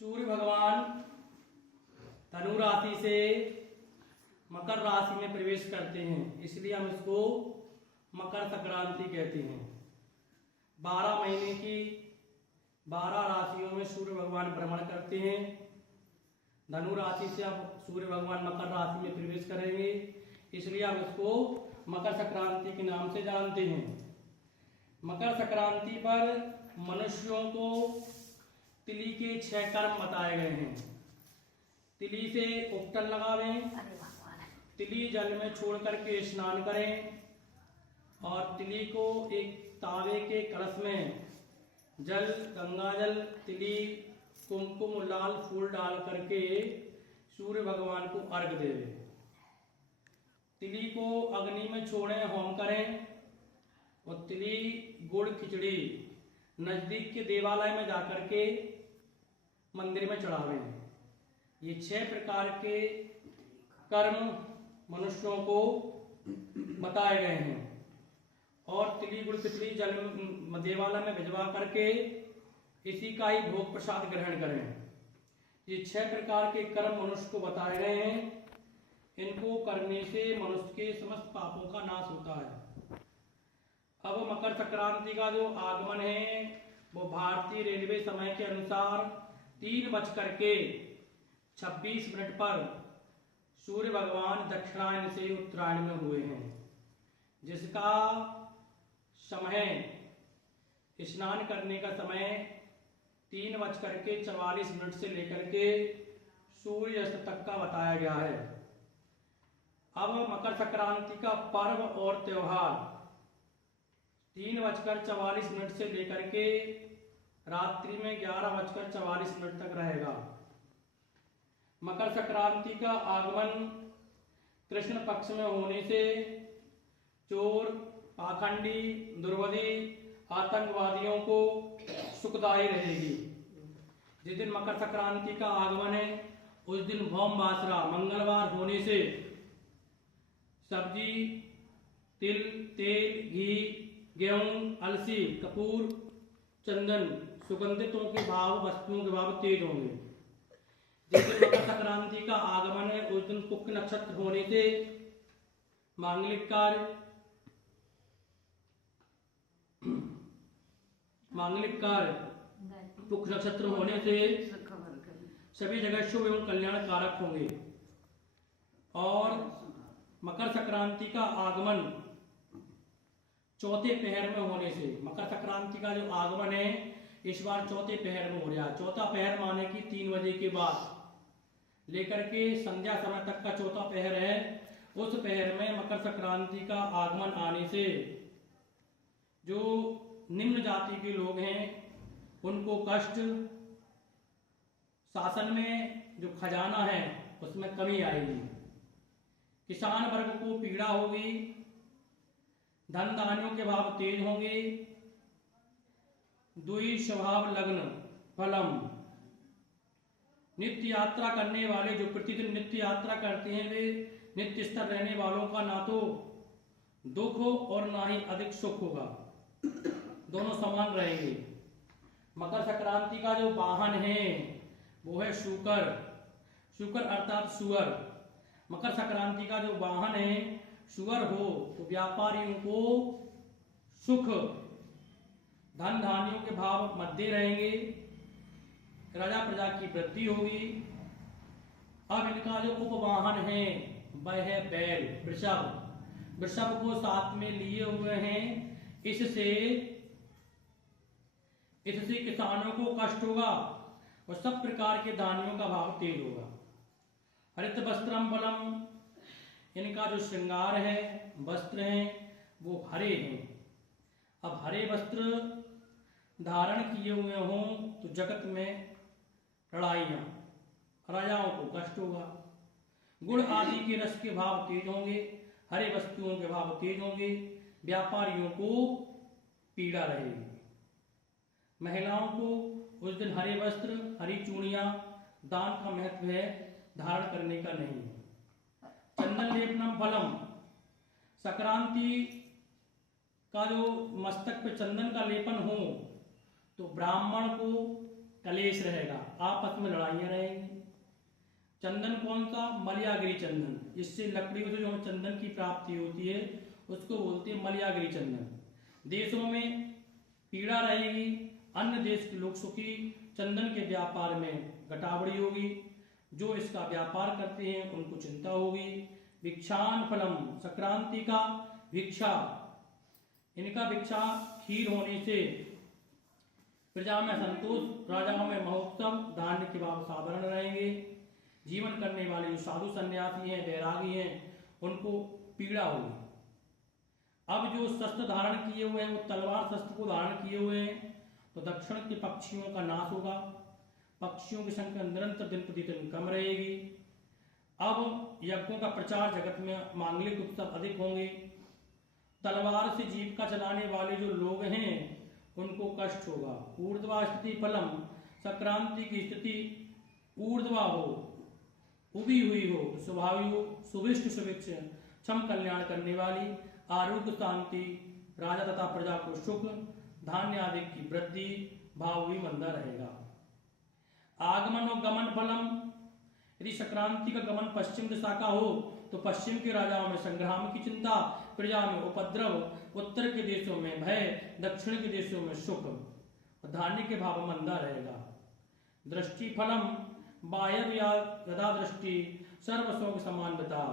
सूर्य भगवान धनु राशि से मकर राशि में प्रवेश करते हैं, इसलिए हम इसको मकर संक्रांति कहते हैं। 12 महीने की 12 राशियों में सूर्य भगवान भ्रमण करते हैं। धनु राशि से अब सूर्य भगवान मकर राशि में प्रवेश करेंगे, इसलिए हम इसको मकर संक्रांति के नाम से जानते हैं। मकर संक्रांति पर मनुष्यों को तिली के 6 कर्म बताए गए हैं। तिली से उपटन लगावें, तिली जल में छोड़ करके स्नान करें और तिली को एक तावे के कलश में जल, गंगा जल, तिली, कुमकुम, लाल फूल डाल करके सूर्य भगवान को अर्घ देवें। तिली को अग्नि में छोड़ें, होम करें और तिली, गुड़, खिचड़ी नजदीक के देवालय में जाकर के मंदिर में चढ़ावें। ये 6 प्रकार के कर्म मनुष्यों को बताए गए हैं और तिली, गुड़, खिचड़ी जल देवालय में भिजवा करके इसी का ही भोग प्रसाद ग्रहण करें। ये 6 प्रकार के कर्म मनुष्य को बताए गए हैं। इनको करने से मनुष्य के समस्त पापों का नाश होता है। अब मकर संक्रांति का जो आगमन है वो भारतीय रेलवे समय के अनुसार 3:26 पर सूर्य भगवान दक्षिणायन से उत्तरायण में हुए हैं, जिसका समय स्नान करने का समय 3:44 से लेकर के सूर्यास्त तक का बताया गया है। अब मकर संक्रांति का पर्व और त्योहार 3:44 से लेकर के रात्रि में 11:44 तक रहेगा। मकर संक्रांति का आगमन कृष्ण पक्ष में होने से चोर, पाखंडी, दुर्वधी, आतंकवादियों को सुखदायी रहेगी। जिस दिन मकर संक्रांति का आगमन है उस दिन भौम बासरा मंगलवार होने से सब्जी, तिल, तेल, घी, गेहूं, अलसी, कपूर, चंदन, सुगंधितों के भाव, वस्तुओं के भाव तेज होंगे। जिस दिन मकर संक्रांति का आगमन है उस दिन पुष्य नक्षत्र होने से मांगलिक कार्य पुष्य नक्षत्र होने से सभी जगह शुभ एवं कल्याण कारक होंगे। और मकर संक्रांति का आगमन चौथे पहर में होने से, मकर संक्रांति का जो आगमन है इस बार चौथे पहर में हो रहा है। चौथा पहर माने कि 3 बजे के बाद लेकर के संध्या समय तक का चौथा पहर है। उस पहर में मकर संक्रांति का आगमन आने से जो निम्न जाति के लोग हैं उनको कष्ट, शासन में जो खजाना है उसमें कमी आएगी, किसान वर्ग को पीड़ा होगी, धन धान्यों के भाव तेज होंगे, द्वि स्वभाव लग्न फलम। नित्य यात्रा करने वाले जो प्रतिदिन नित्य यात्रा करते हैं वे नित्य स्तर रहने वालों का ना तो दुख हो और ना ही अधिक सुख होगा, दोनों समान रहेंगे। मकर संक्रांति का जो वाहन है वो है शूकर, शूकर अर्थात सुअर। मकर संक्रांति का जो वाहन है सुअर हो तो व्यापारियों को सुख, धन धान्यों के भाव मध्य रहेंगे, राजा प्रजा की वृद्धि होगी। अब इनका जो उपवाहन है वह है बैल, वृषभ। वृषभ को साथ में लिए हुए हैं, इससे किसानों को कष्ट होगा और सब प्रकार के धान्यों का भाव तेज होगा। हरित वस्त्रम बलम, इनका जो श्रृंगार है, वस्त्र हैं वो हरे हैं। अब हरे वस्त्र धारण किए हुए हों तो जगत में लड़ाइयां, राजाओं को कष्ट होगा। गुड़ आदि के रस के भाव तेज होंगे, हरे वस्तुओं के भाव तेज होंगे, व्यापारियों को पीड़ा रहेगी। महिलाओं को उस दिन हरे वस्त्र, हरी चूड़ियां दान का महत्व है, धारण करने का नहीं है। चंदन लेपनम फलम, संक्रांति का जो मस्तक पे चंदन का लेपन हो तो ब्राह्मण को कलेश रहेगा, आपस में लड़ाइयाँ रहेंगी। चंदन कौन सा? मलयागिरी चंदन। इससे लकड़ियों से जो हमें चंदन की प्राप्ति होती है उसको बोलते हैं मलयागिरी चंदन। देशों में पीड़ा रहेगी, अन्य देश के लोग सुखी, चंदन के व्यापार में घटाबड़ी होगी, जो इसका व्यापार करते हैं उनको चिंता होगी। भिक्षान फलम, संक्रांति का भिक्षा, इनका भिक्षा खीर होने से प्रजा में संतोष, राजाओं में महोत्सव, धान्य के भाव साधारण रहेंगे। जीवन करने वाले जो साधु सन्यासी हैं, बैरागी हैं, उनको पीड़ा होगी। अब जो शस्त्र धारण किए हुए हैं वो तलवार शस्त्र को धारण किए हुए हैं, तो दक्षिण के पक्षियों का नाश होगा, पक्षियों की संख्या निरंतर दिन प्रतिदिन कम रहेगी। अब यज्ञों का प्रचार, जगत में मांगलिक उत्सव अधिक होंगे। तलवार से जीविका चलाने वाले जो लोग हैं उनको कष्ट होगा। ऊर्ध्वा स्थिति फलम, संक्रांति की स्थिति ऊर्ध्वा हो, उभी हुई हो, स्वभावी हो, सुविष्ट सुभिक्ष, क्षम कल्याण करने वाली, आरोग्य शांति, राजा तथा प्रजा को सुख, धान्य आदि की वृद्धि, भाव भी मंदा रहेगा। आगमन और गमन फलम, यदि संक्रांति का गमन पश्चिम दिशा का हो तो पश्चिम के राजाओं में संग्राम की चिंता, प्रजा में उपद्रव, उत्तर के देशों में भय, दक्षिण के देशों में सुख, और धान्य के भाव मंदा रहेगा। दृष्टि फलम, बाह्य यदा दृष्टि सर्वस्वों के समान बता,